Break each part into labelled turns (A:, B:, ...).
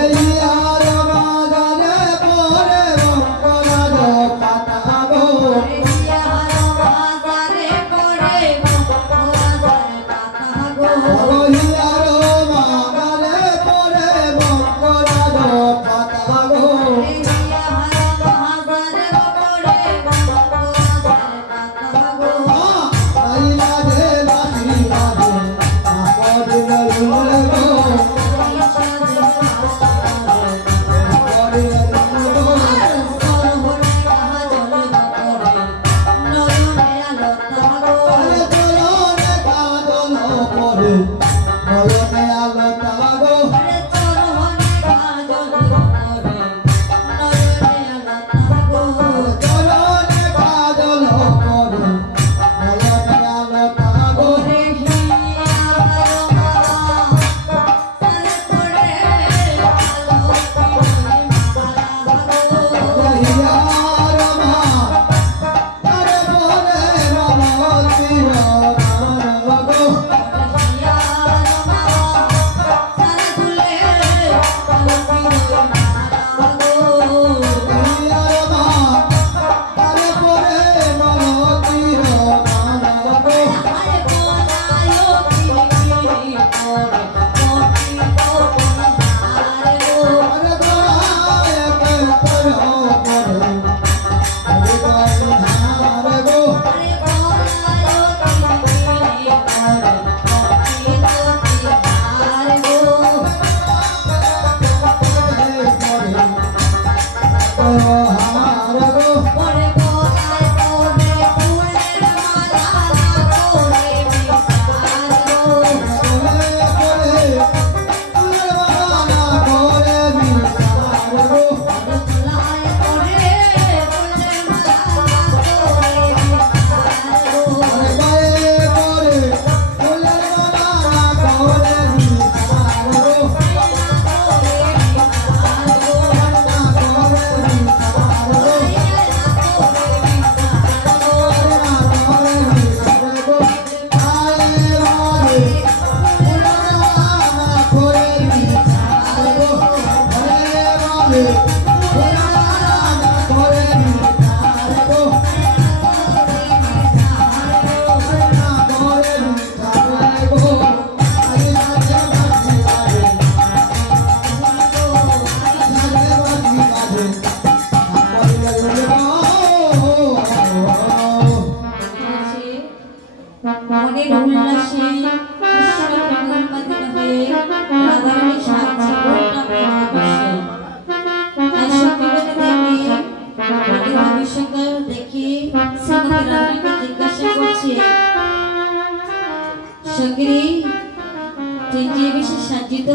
A: Well,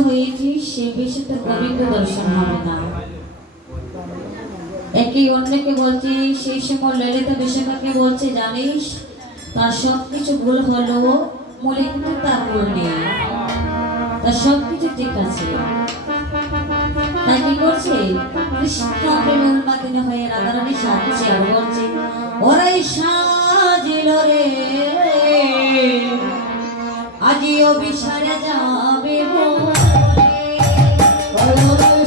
A: হয়েছিস সে বেশে তো গোবিন্দ দর্শন হবে না। একই অন্যকে বলছে সেই সময় ললিতা বিশাখাকে বলছে, জানিস, তার সব কিছু ভুল হলো মনে কিন্তু তার ভুল নেই। তার সব কিছু ঠিক আছে। তাই কি করছে? কৃষ্ণ প্রেমে উন্মাদিত হয়ে রাধারানী সাজছে আর বলছে ওরাই সাজিল রে। আজিও বিছাড়ে যাবে বলে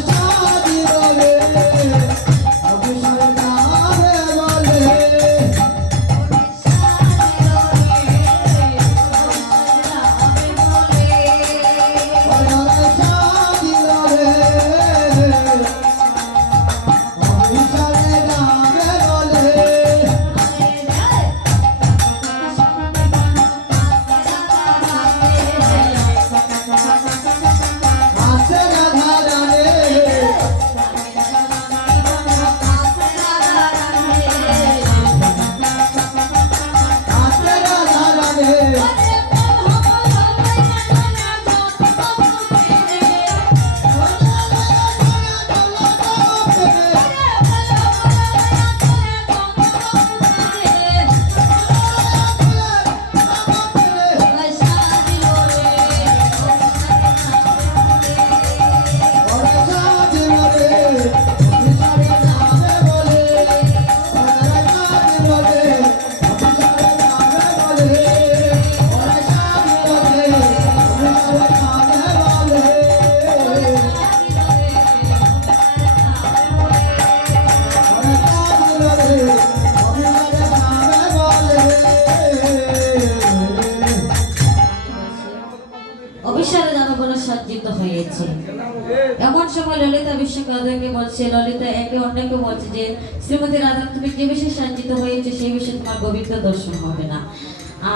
A: বিশ্বকাদেরকে বলছে, ললিতা একে অন্যকে বলছে যে, শ্রীমতী রাধা তুমি যে বিষয়ে সাজ্জিত হয়েছে, সেই বিষয়ে তোমার গোবিন্দ দর্শন হবে না।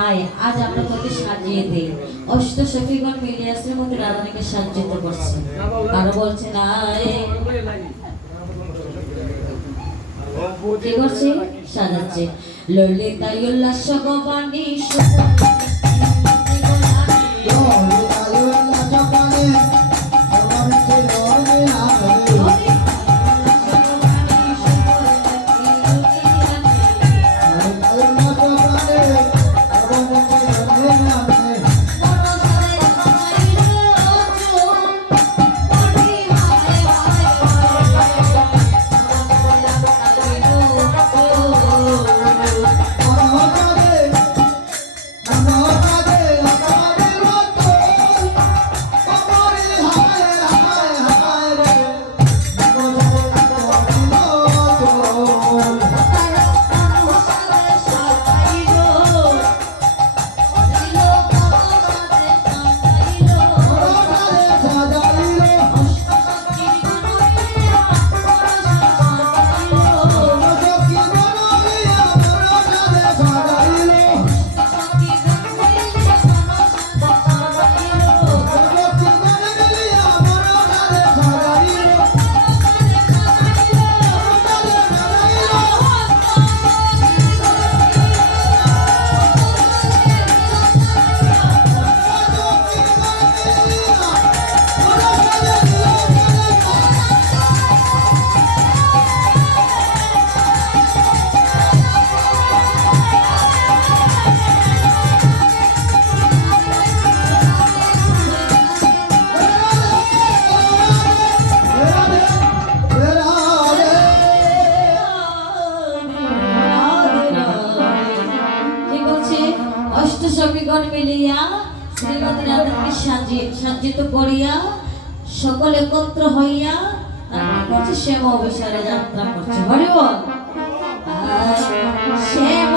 A: আয়, আজ আমরা তোকে সাজিয়ে দেই। অষ্ট সখীগণ শ্রীমতী রাধাকে সাজ্জিত করছে। আর বলছে না কি করছে? সাজাচ্ছে। ললিতা উল্লাস সজ্জিত করিয়া সকল একত্র হইয়া করছে শ্যাম অভিসারে যাত্রা করছে। হরিব শ্যাম